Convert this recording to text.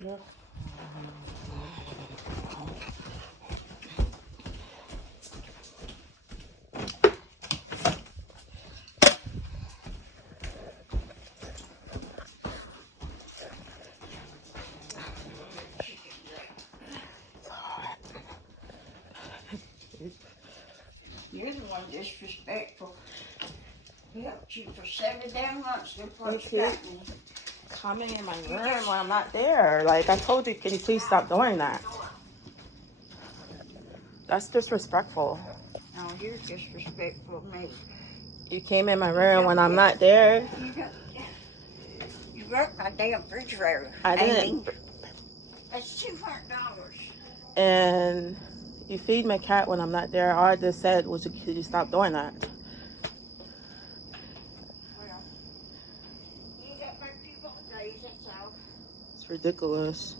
Yeah. You're the one disrespectful. He helped you for 7 damn months before You he keep got me. coming in my room when I'm not there. Like I told you, can you please stop doing that? That's disrespectful. No, you're disrespectful to me. You came in my room when I'm not there. You broke my damn refrigerator, I Amy. didn't. That's $200. And you feed my cat when I'm not there. All I just said was, could you stop doing that? Well, you got my people days, that's all. It's ridiculous.